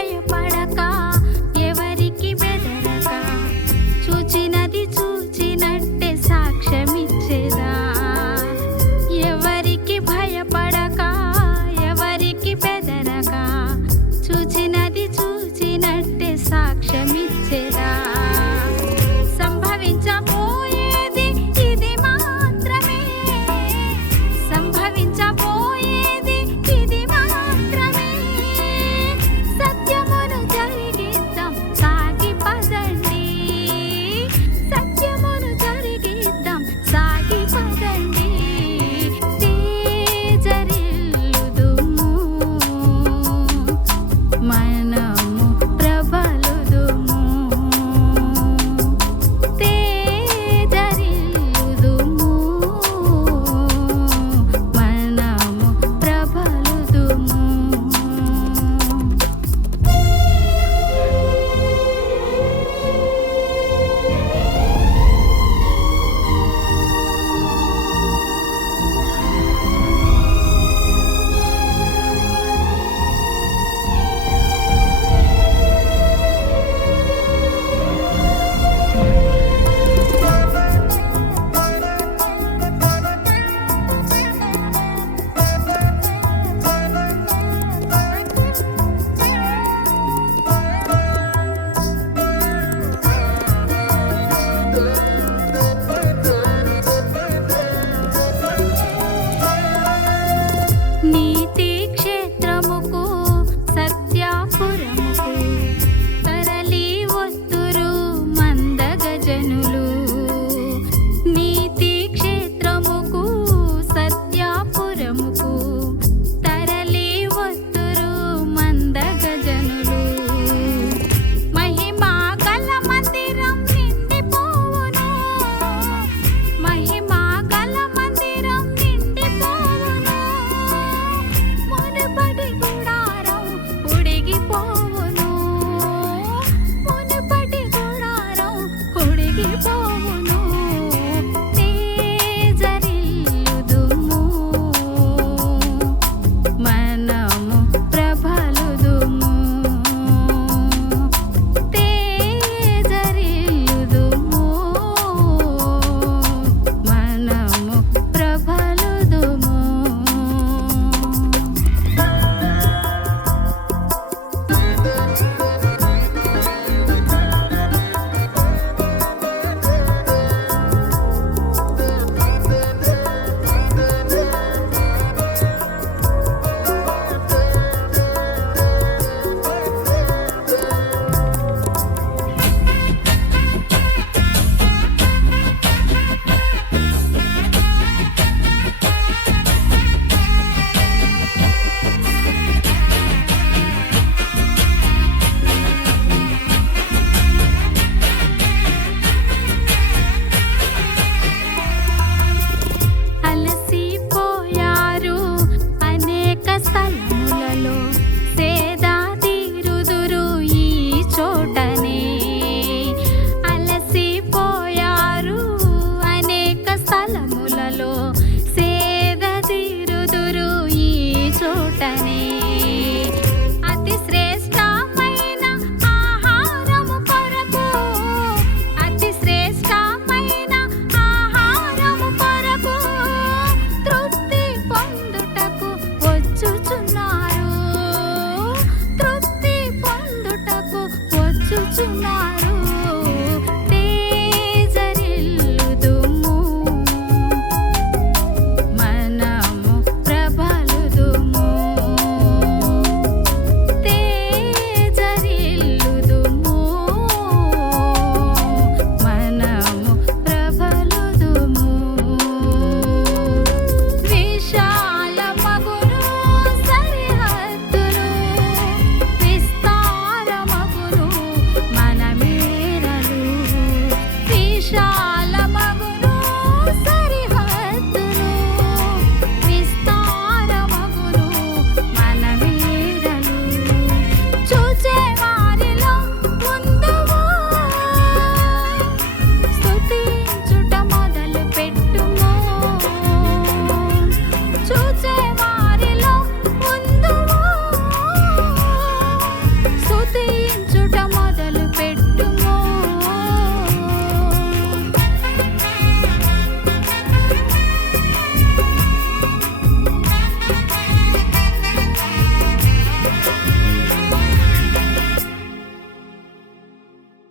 I తలములలో